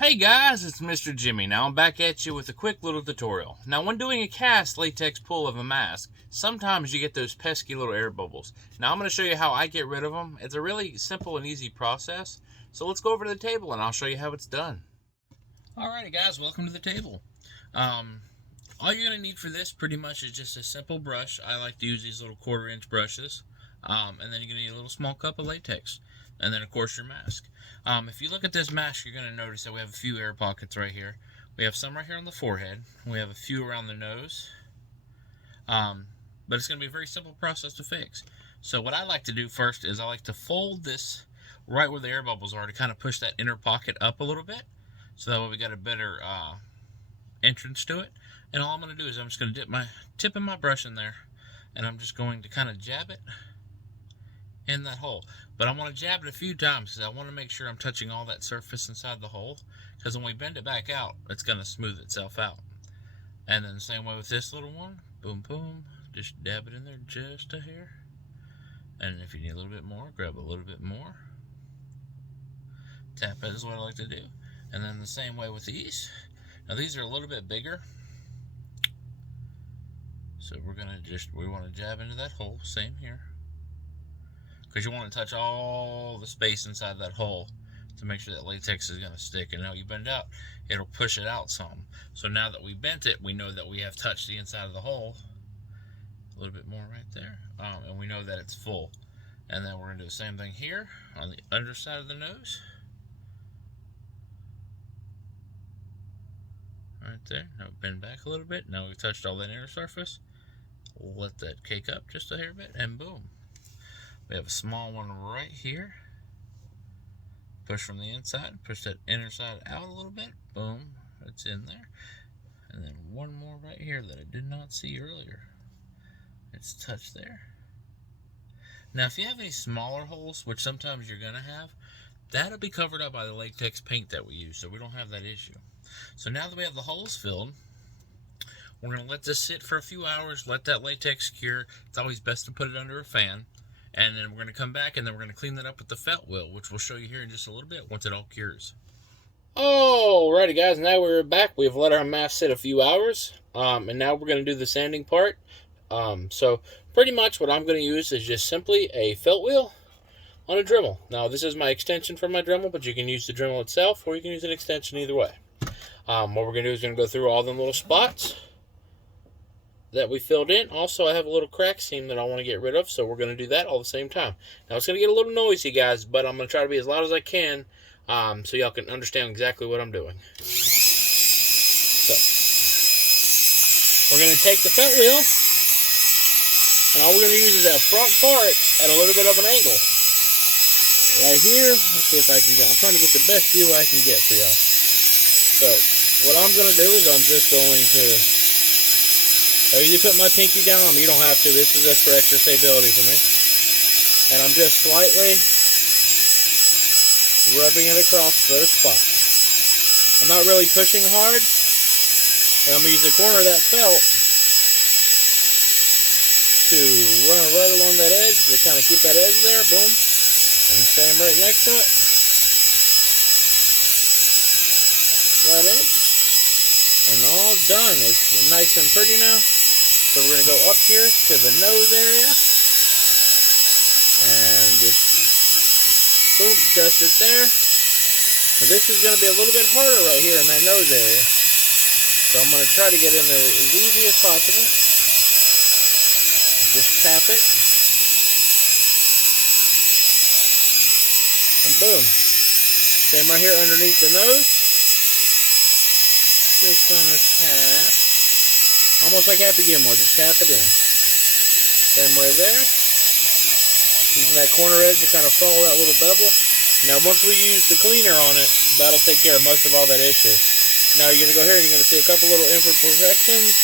Hey guys, it's Mr. Jimmy. Now I'm back at you with a quick little tutorial. Now when doing a cast latex pull of a mask, sometimes you get those pesky little air bubbles. Now I'm going to show you how I get rid of them. It's a really simple and easy process. So let's go over to the table and I'll show you how it's done. Alrighty guys, welcome to the table. All you're going to need for this pretty much is just a simple brush. I like to use these little 1/4-inch brushes. And then you're going to need a little small cup of latex. And then of course your mask. If you look at this mask, you're going to notice that we have a few air pockets right here. We have some right here on the forehead. We have a few around the nose. But it's going to be a very simple process to fix. So what I like to do first is I like to fold this right where the air bubbles are to kind of push that inner pocket up a little bit. So that way we got a better entrance to it. And all I'm going to do is I'm just going to tip my brush in there. And I'm just going to kind of jab it in that hole. But I want to jab it a few times because I want to make sure I'm touching all that surface inside the hole, because when we bend it back out, it's going to smooth itself out. And then the same way with this little one, boom boom, just dab it in there just a hair. And if you need a little bit more, grab a little bit more. Tap it is what I like to do. And then the same way with these. Now these are a little bit bigger, so we want to jab into that hole, same here. Because you want to touch all the space inside that hole to make sure that latex is going to stick. And now you bend out, it'll push it out some. So now that we bent it, we know that we have touched the inside of the hole. A little bit more right there. And we know that it's full. And then we're going to do the same thing here on the underside of the nose. Right there. Now bend back a little bit. Now we've touched all that inner surface. Let that cake up just a hair bit, and boom. We have a small one right here. Push from the inside, push that inner side out a little bit. Boom, it's in there. And then one more right here that I did not see earlier. It's touched there. Now, if you have any smaller holes, which sometimes you're going to have, that'll be covered up by the latex paint that we use, so we don't have that issue. So now that we have the holes filled, we're going to let this sit for a few hours, let that latex cure. It's always best to put it under a fan. And then we're going to come back and then we're going to clean that up with the felt wheel, which we'll show you here in just a little bit once it all cures. Alrighty guys, now we're back. We've let our mask sit a few hours. And now we're going to do the sanding part. So pretty much what I'm going to use is just simply a felt wheel on a Dremel. Now this is my extension for my Dremel, but you can use the Dremel itself or you can use an extension either way. What we're going to do is going to go through all them little spots that we filled in. Also, I have a little crack seam that I want to get rid of, so we're going to do that all at the same time. Now, it's going to get a little noisy, guys, but I'm going to try to be as loud as I can so y'all can understand exactly what I'm doing. So, we're going to take the felt wheel, and all we're going to use is that front part at a little bit of an angle. Right here, let's see if I can get, I'm trying to get the best view I can get for y'all. So, what I'm going to do is I'm just going to, I usually put my pinky down on me. You don't have to. This is just for extra stability for me. And I'm just slightly rubbing it across those spots. I'm not really pushing hard. And I'm going to use the corner of that felt to run right along that edge to kind of keep that edge there. Boom. And same right next to it. That edge. And all done. It's nice and pretty now. So we're going to go up here to the nose area. And just boom, dust it there. Now this is going to be a little bit harder right here in that nose area. So I'm going to try to get in there as easy as possible. Just tap it. And boom. Same right here underneath the nose. Just going to tap. Almost like Happy Gilmore, just tap it in. Same way there. Using that corner edge to kind of follow that little bevel. Now once we use the cleaner on it, that'll take care of most of all that issue. Now you're going to go here and you're going to see a couple little imperfections.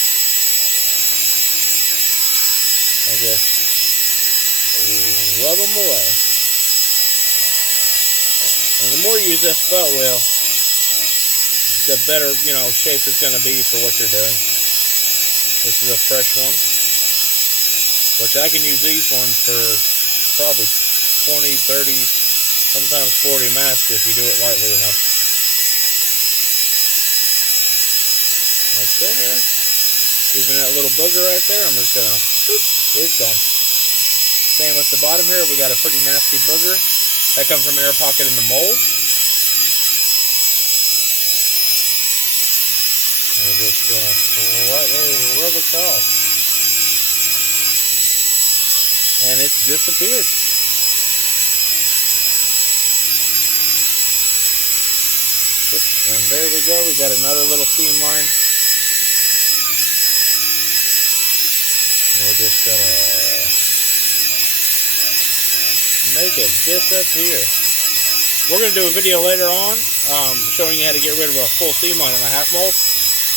And just rub them away. And the more you use this felt wheel, the better, shape it's going to be for what you're doing. This is a fresh one, which I can use these ones for probably 20, 30, sometimes 40 masks if you do it lightly enough. Like there. Even that little booger right there, I'm just gonna, boop, it's gone. Same with the bottom here, we got a pretty nasty booger. That comes from an air pocket in the mold. We're just gonna slightly rub across. And it's disappeared. And there we go, we got another little seam line. We're just gonna make it disappear. We're gonna do a video later on showing you how to get rid of a full seam line on a half mold,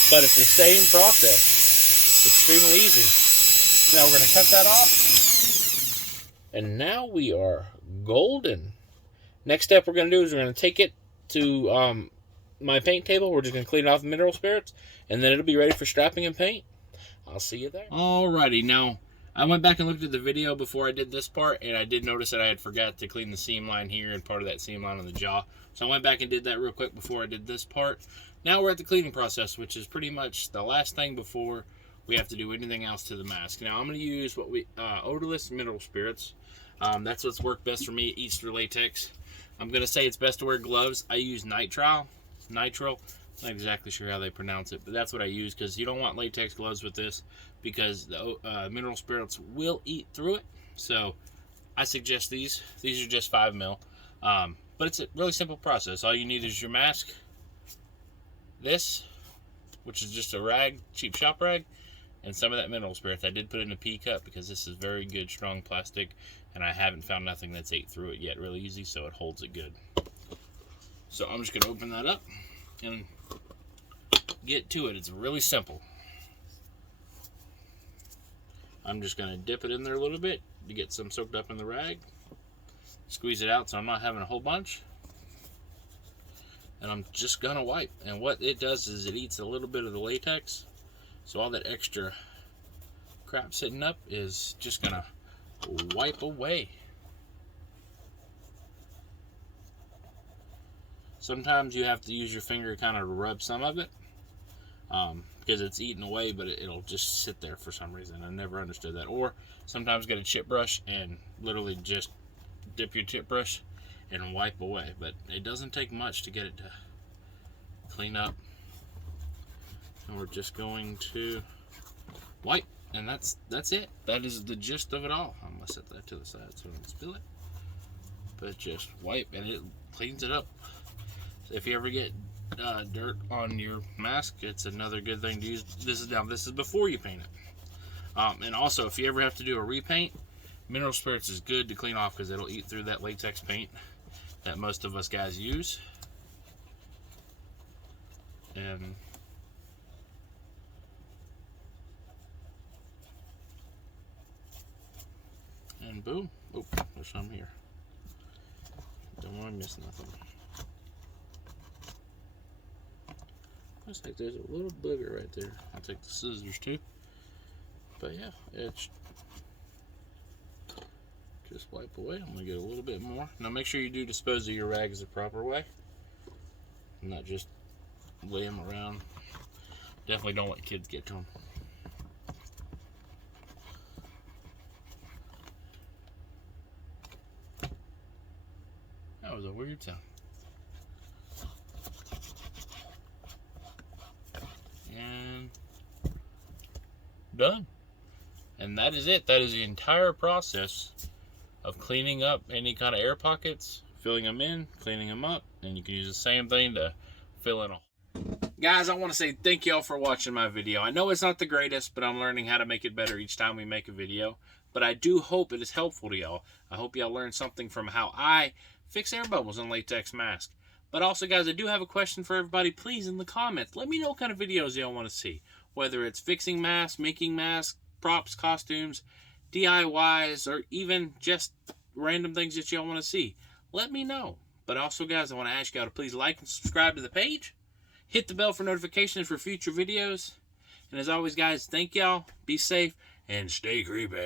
but it's the same process. Extremely easy. Now we're gonna cut that off. And now we are golden. Next step we're gonna do is we're gonna take it to my paint table. We're just gonna clean it off with mineral spirits, and then it'll be ready for strapping and paint. I'll see you there. Alrighty, now I went back and looked at the video before I did this part, and I did notice that I had forgot to clean the seam line here and part of that seam line on the jaw. So I went back and did that real quick before I did this part. Now we're at the cleaning process, which is pretty much the last thing before we have to do anything else to the mask. Now I'm going to use what we odorless mineral spirits. That's what's worked best for me. It eats through latex. I'm going to say it's best to wear gloves. I use nitrile. Not exactly sure how they pronounce it, but that's what I use because you don't want latex gloves with this because the mineral spirits will eat through it. So I suggest these. These are just 5 mil, but it's a really simple process. All you need is your mask, this, which is just a rag, cheap shop rag, and some of that mineral spirits. I did put it in a pea cup because this is very good, strong plastic, and I haven't found nothing that's ate through it yet really easy, so it holds it good. So I'm just going to open that up and get to it. It's really simple. I'm just going to dip it in there a little bit to get some soaked up in the rag. Squeeze it out so I'm not having a whole bunch. And I'm just going to wipe. And what it does is it eats a little bit of the latex. So all that extra crap sitting up is just going to wipe away. Sometimes you have to use your finger kind of to rub some of it because it's eaten away, but it'll just sit there for some reason. I never understood that. Or sometimes get a chip brush and literally just dip your chip brush and wipe away. But it doesn't take much to get it to clean up. And we're just going to wipe, and that's it. That is the gist of it all. I'm gonna set that to the side so I don't spill it. But just wipe, and it cleans it up. If you ever get dirt on your mask, it's another good thing to use. This is before you paint it. And also, if you ever have to do a repaint, mineral spirits is good to clean off because it'll eat through that latex paint that most of us guys use. And boom. Oh, there's some here. Don't want to miss nothing. Looks like there's a little booger right there. I'll take the scissors too. But yeah, it's just wipe away. I'm gonna get a little bit more. Now make sure you do dispose of your rags the proper way, not just lay them around. Definitely don't let kids get to them. That was a weird sound. And done. And that is it. That is the entire process of cleaning up any kind of air pockets, filling them in, cleaning them up, and you can use the same thing to fill in a. Guys, I want to say thank y'all for watching my video. I know it's not the greatest, but I'm learning how to make it better each time we make a video. But I do hope it is helpful to y'all. I hope y'all learned something from how I fix air bubbles in latex mask. But also, guys, I do have a question for everybody. Please, in the comments, let me know what kind of videos y'all want to see. Whether it's fixing masks, making masks, props, costumes, DIYs, or even just random things that y'all want to see. Let me know. But also, guys, I want to ask y'all to please like and subscribe to the page. Hit the bell for notifications for future videos. And as always, guys, thank y'all. Be safe and stay creepy.